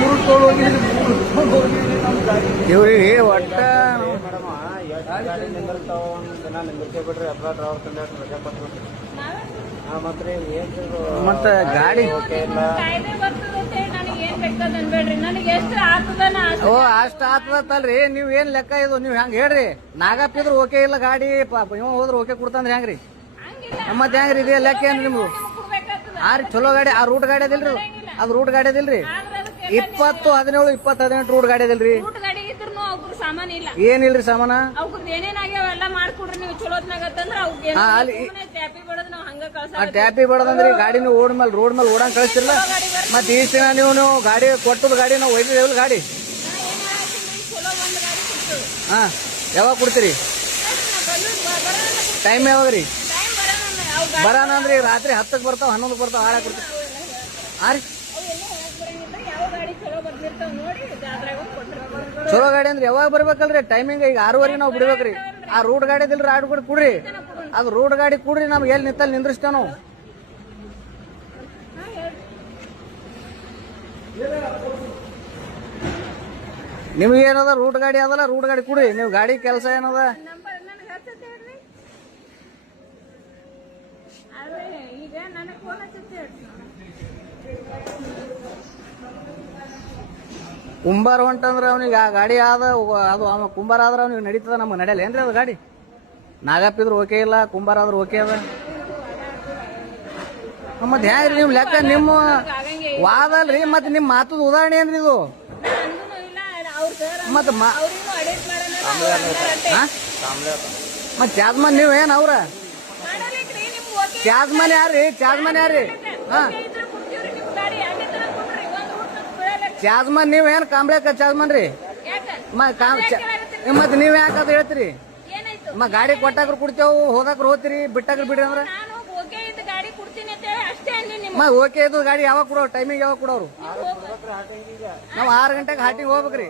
ಮೂರು ಟೋಲ್ ಹೋಗಿದ್ರಿ, ಮೂರು ಟೋಲ್ ಹೋಗಿದ್ರಿ ನಮ್ಮ ಗಾಡಿ. ಇವ್ರಿಗೆ ಒಟ್ಟ ಗಾಡಿ ನಿಂದಿರ್ತಾವ, ಒಂದ್ ದಿನ ನಿಂದಿರ್ಕೆ ಬಿಡ್ರಿ, ಎಲ್ಲ ಡ್ರೈವರ್ ಕಂಡಕ್ಟರ್ ರಜೆ ಕೊಟ್ಬಿಡ್ರಿ. ಮತ್ತೆ ಮತ್ತ ಗಾಡಿ ಕಾಯ್ದೆ ಬರ್ತದಂತೆ ನನಗೆ ಏನ್ ಬೇಕಾದ ಅನ್ಬೇಡ್ರಿ, ನನಗೆ ಎಷ್ಟು ಆಗ್ತದನ ಓ ಅಷ್ಟ ಆತದತ್ತಲ್ರಿ. ನೀವ್ ಏನ್ ಲೆಕ್ಕ ಇದು? ನೀವ್ ಹೆಂಗ್ ಹೇಳ್ರಿ? ನಾಗಪ್ಪಿದ್ರು ಓಕೆ ಇಲ್ಲ ಗಾಡಿ, ಇವ ಹೋದ್ರ ಓಕೆ ಕೊಡ್ತಾನ್ರಿ ಹೆಂಗ್ರಿ? ಮತ್ ಹೆಂಗ್ರಿ? ಇದೇ ಲೆಕ್ಕ ಏನ್ರಿ ನಿಮ್ದು? ಆ ಚಲೋ ಗಾಡಿ, ಆ ರೂಟ್ ಗಾಡಿ ಅದಿಲ್ರಿ, ಅದ್ ರೂಟ್ ಗಾಡಿ ಅದಿಲ್ರಿ. 20, 17, 20, 18 ರೂಟ್ ಗಾಡಿ ಅದಿಲ್ರಿ. ರೂಟ್ ಗಾಡಿ ಇದ್ರು ಅವ್ರ ಸಾಮಾನ್ ಇಲ್ಲ, ಏನಿಲ್ರಿ ಸಾಮಾನ. ಅವ್ರದ್ದು ಏನೇನಾಗ್ಯಾವ ಎಲ್ಲ ಮಾಡ್ಕೊಡ್ರಿ ನೀವು ಚಲೋತ್ನಾಗತ್ತಂದ್ರ ಅವ್ರಿಗೆ ಟ್ಯಾಪಿ ಬಡದ್ ನಾವ್ ಹಂಗ ಆ ಟ್ಯಾಪಿ ಬಡದಂದ್ರಿ ಗಾಡಿ ನೀವು ರೋಡ್ ಮೇಲೆ ಓಡಂಗ್ ಕಳಿಸ್ತಿರಲ್ಲ. ಮತ್ ಈ ದಿನ ನೀವು ಗಾಡಿ ಕೊಟ್ಟದ ಗಾಡಿ ನಾವು ಒಯ್ದಿದ್ದೇವಲ್ಲ ಗಾಡಿ. ಚಲೋ ಒಂದ್ ಗಾಡಿ ಕೊಡ್ತೇವೆ. ಹಾ, ಯಾವಾಗ ಕೊಡ್ತೀರಿ? ಟೈಮ್ ಯಾವಾಗ್ರಿ? ಟೈಮ್ ಬರೋಣ ಬರಾನ ಅಂದ್ರಿ ರಾತ್ರಿ 10ಕ್ಕೆ ಬರ್ತಾವ, 11ಕ್ಕೆ ಬರ್ತಾವ, ಹಾಳಾಗ್ ಕೊಡ್ತೀವಿ. ಹಾ ರೀ, ಯಾವ ಗಾಡಿ ಚಲೋ ಬರ್ದಿರ್ತಾವ ನೋಡಿ ಜಾತ್ರೆಗ ಕೊಟ್ಟಿರ್ತಾವ. ಚಲೋ ಗಾಡಿ ಅಂದ್ರೆ ಯಾವಾಗ ಬರ್ಬೇಕಲ್ರಿ? ಟೈಮಿಂಗ್ ಈಗ 6:30 ನಾವು ಬಿಡ್ಬೇಕ್ರಿ. ಆ ರೂಟ್ ಗಾಡಿ ಅದಿಲ್ರಿ, ಆಡ್ ಕೂಡ ಕುಡ್ರಿ. ಅದು ರೂಟ್ ಗಾಡಿ ಕುಡ್ರಿ, ನಮ್ಗೆ ಎಲ್ಲಿ ನಿಂತಲ್ಲಿ ನಿಂದ್ರಿಸ್ತೇವ್ ನಾವು. ನಿಮ್ಗೆ ಏನದ ರೂಟ್ ಗಾಡಿ ಅದಲ್ಲ, ರೂಟ್ ಗಾಡಿ ಕುಡ್ರಿ. ನೀವು ಗಾಡಿ ಕೆಲಸ ಏನದ? ನಂಬರ್ ನನಗೆ ಹಚ್ಚತ್ತೆ ಹೇಳ್ರಿ. ಅದೇ ಈಗ ನನಗೆ ಫೋನ್ ಹಚ್ಚತ್ತೆ ಹೇಳ್ರಿ. ಕುಂಬಾರ ಹೊಂಟಂದ್ರೆ ಅವ್ನಿಗೆ ಆ ಗಾಡಿ ಆದ, ಅದು ಅವ ಕುಂಬಾರ ಆದ್ರೆ ಅವ್ನಿಗೆ ನಡೀತದ, ನಮ್ಗೆ ನಡೆಯಲ್ಲ ಏನ್ರಿ ಅದು ಗಾಡಿ? ನಾಗಪ್ಪಿದ್ರು ಓಕೆ ಇಲ್ಲ, ಕುಂಬಾರ ಆದ್ರೂ ಓಕೆ ಅದ. ಮತ್ತೆ ಹೆಂಗ್ರಿ ನಿಮ್ ಲೆಕ್ಕ? ನಿಮ್ಮ ವಾದ ಅಲ್ರಿ, ಮತ್ತೆ ನಿಮ್ ಮಾತದ ಉದಾಹರಣೆ ಏನ್ರಿ ಇದು? ಮತ್ ಮತ್ ಚಾಜ್ಮನ್ ನೀವ್ ಏನ್ ಅವ್ರ? ಚಾಜ್ಮನ್ ಯಾರ್ರಿ? ಚಾಜ್ಮನ್ ಯಾರ್ರಿ? ಹಾ, ಚಾಜ್ಮನ್ ನೀವ್ ಏನ್ ಕಾಂಬ್ಳೇಕ ಚಾಜ್ಮನ್ ರೀ? ಮತ್ ನೀವ್ ಯಾಕಂತ ಹೇಳ್ತೀರಿ? ಮ ಗಾಡಿ ಕೊಟ್ಟಾಕ್ರು ಕುಡ್ತೇವು, ಹೋದಾಕ್ರು ಹೋಗ್ತೀರಿ, ಬಿಟ್ಟಾಕ್ರು ಬಿಡ್ರಿ ಅಂದ್ರ ಓಕೆ ಇದು ಗಾಡಿ ಯಾವಾಗ ಕೊಡೋರು? ಟೈಮಿಂಗ್ ಯಾವಾಗ ಕೊಡೋರು? ನಾವ್ 6 ಗಂಟೆಗೆ ಹಾಟಿಗೆ ಹೋಗ್ಬೇಕ್ರಿ.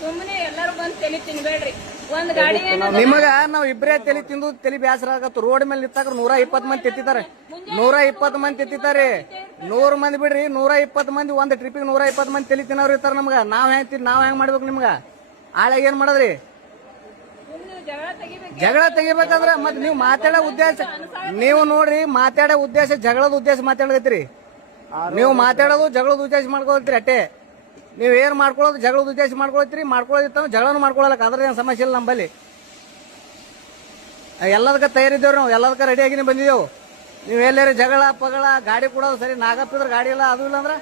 ಸುಮ್ಮನೆ ಎಲ್ಲರೂ ಬಂದ್ ತಲೆ ತಿನ್ಬೇಡ್ರಿ. ಒಂದ್ ಗಾಡಿ ನಿಮಗ ನಾವ್ ಇಬ್ಬರೇ ತಲೆ ತಿಂದು ತಲೆ ಬ್ಯಾಸರ ಆಗತ್ತು. ರೋಡ್ ಮೇಲೆ ನಿಂತಾಕ್ರ 120 ಮಂದಿ ತೆತ್ತಿತಾರೆ, 120 ಮಂದಿ ತೆತ್ತಿತಾರೆ. 100 ಮಂದಿ ಬಿಡ್ರಿ, 120 ಮಂದಿ ಒಂದ್ ಟ್ರಿಪಿಗೆ 120 ಮಂದಿ ತಲೆ ತಿನ್ನೋರು ಇರ್ತಾರ. ನಮ್ಗ ನಾವ್ ಹೆಂಗ್ ಮಾಡ್ಬೇಕು? ನಿಮ್ಗ ಆಳಾಗ ಏನ್ ಮಾಡದ್ರಿ? ಜಗಳ ತೆಗಿಬೇಕಂದ್ರ ಮತ್ ನೀವ್ ಮಾತಾಡೋ ಉದ್ದೇಶ, ನೀವು ನೋಡ್ರಿ ಮಾತಾಡೋ ಉದ್ದೇಶ ಜಗಳದ ಉದ್ದೇಶ ಮಾತಾಡತ್ರಿ. ನೀವು ಮಾತಾಡೋದು ಜಗಳದ ಉದ್ದೇಶ ಮಾಡ್ಕೊಳ್ತೀರಿ ಅಟ್ಟೆ. ನೀವ್ ಏನ್ ಮಾಡ್ಕೊಳ್ಳೋದು ಜಗಳದ ಉದ್ದೇಶ ಮಾಡ್ಕೊಳ್ತೀರಿ. ಮಾಡ್ಕೊಳ್ಳೋದಿತ್ತ ಜಗಳನು ಮಾಡ್ಕೊಳಕ್ ಅದ್ರ ಏನ್ ಸಮಸ್ಯೆ ಇಲ್ಲ ನಂಬಲ್ಲಿ. ಎಲ್ಲದಕ್ಕ ತಯಾರಿದ್ದೇವ್ರಿ ನಾವು, ಎಲ್ಲದಕ್ಕ ರೆಡಿ ಆಗಿನೇ ಬಂದಿದ್ದೇವು. ನೀವ್ ಎಲ್ಲಾರು ಜಗಳ ಪಗಳ ಗಾಡಿ ಕೊಡೋದು ಸರಿ. ನಾಗಪ್ಪಿದ್ರ ಗಾಡಿ ಇಲ್ಲ, ಅದು ಇಲ್ಲ ಅಂದ್ರ